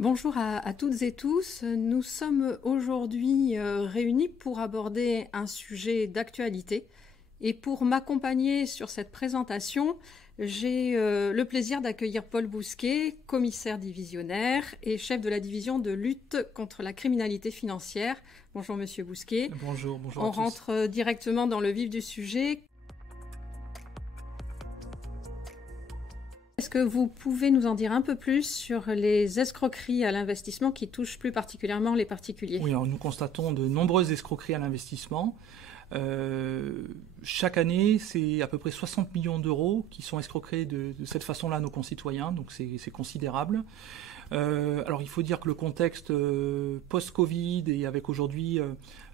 Bonjour à toutes et tous. Nous sommes aujourd'hui réunis pour aborder un sujet d'actualité. Et pour m'accompagner sur cette présentation, j'ai le plaisir d'accueillir Paul Bousquet, commissaire divisionnaire et chef de la division de lutte contre la criminalité financière. Bonjour Monsieur Bousquet. Bonjour à tous. On rentre directement dans le vif du sujet. Est-ce que vous pouvez nous en dire un peu plus sur les escroqueries à l'investissement qui touchent plus particulièrement les particuliers? Oui, alors nous constatons de nombreuses escroqueries à l'investissement. Chaque année, c'est à peu près 60 millions d'euros qui sont escroqués de cette façon-là à nos concitoyens, donc c'est considérable. Alors il faut dire que le contexte post-Covid et avec aujourd'hui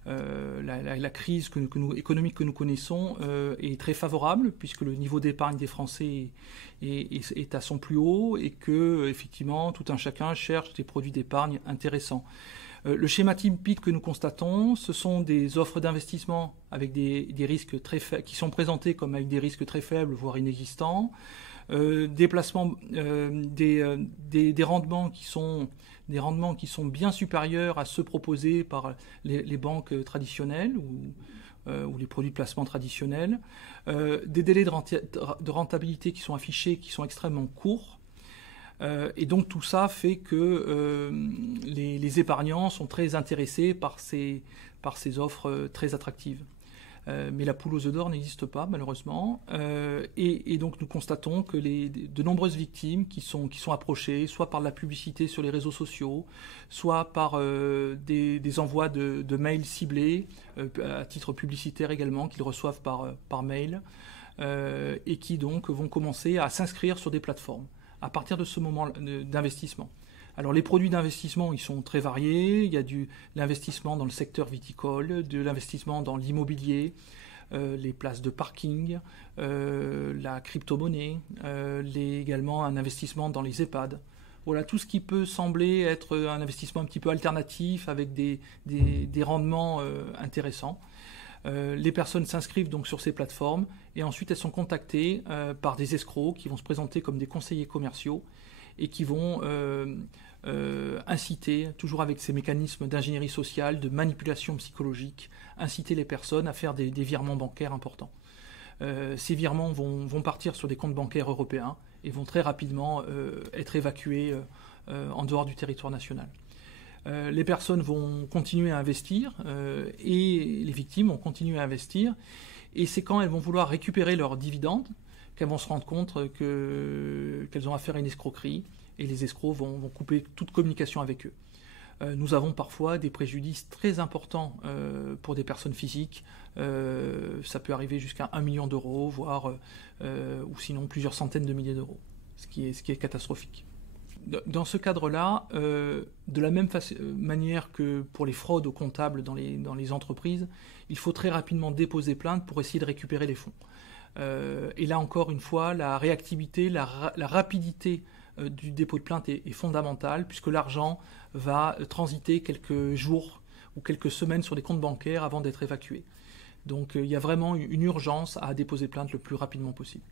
la crise économique que nous connaissons est très favorable puisque le niveau d'épargne des Français est à son plus haut et que effectivement tout un chacun cherche des produits d'épargne intéressants. Le schéma typique que nous constatons, ce sont des offres d'investissement avec des risques très faibles, qui sont présentés comme avec des risques très faibles, voire inexistants, des placements, des rendements qui sont bien supérieurs à ceux proposés par les banques traditionnelles ou les produits de placement traditionnels, des délais de rentabilité qui sont affichés, qui sont extrêmement courts. Et donc tout ça fait que les épargnants sont très intéressés par ces offres très attractives. Mais la poule aux œufs d'or n'existe pas malheureusement. Et donc nous constatons que de nombreuses victimes qui sont approchées, soit par de la publicité sur les réseaux sociaux, soit par des envois de mails ciblés, à titre publicitaire également, qu'ils reçoivent par mail, et qui donc vont commencer à s'inscrire sur des plateformes à partir de ce moment d'investissement. Alors les produits d'investissement, ils sont très variés. Il y a l'investissement dans le secteur viticole, de l'investissement dans l'immobilier, les places de parking, la crypto-monnaie, également un investissement dans les EHPAD. Voilà, tout ce qui peut sembler être un investissement un petit peu alternatif avec des rendements intéressants. Les personnes s'inscrivent donc sur ces plateformes et ensuite elles sont contactées par des escrocs qui vont se présenter comme des conseillers commerciaux et qui vont inciter, toujours avec ces mécanismes d'ingénierie sociale, de manipulation psychologique, inciter les personnes à faire des virements bancaires importants. Ces virements vont partir sur des comptes bancaires européens et vont très rapidement être évacués en dehors du territoire national. Les personnes vont continuer à investir et les victimes vont continuer à investir. Et c'est quand elles vont vouloir récupérer leurs dividendes qu'elles vont se rendre compte qu'elles ont affaire à une escroquerie et les escrocs vont couper toute communication avec eux. Nous avons parfois des préjudices très importants pour des personnes physiques. Ça peut arriver jusqu'à 1 million d'euros, voire ou sinon plusieurs centaines de milliers d'euros, ce qui est catastrophique. Dans ce cadre-là, de la même manière que pour les fraudes aux comptables dans les entreprises, il faut très rapidement déposer plainte pour essayer de récupérer les fonds. Et là encore une fois, la réactivité, la rapidité du dépôt de plainte est fondamentale puisque l'argent va transiter quelques jours ou quelques semaines sur les comptes bancaires avant d'être évacué. Donc il y a vraiment une urgence à déposer plainte le plus rapidement possible.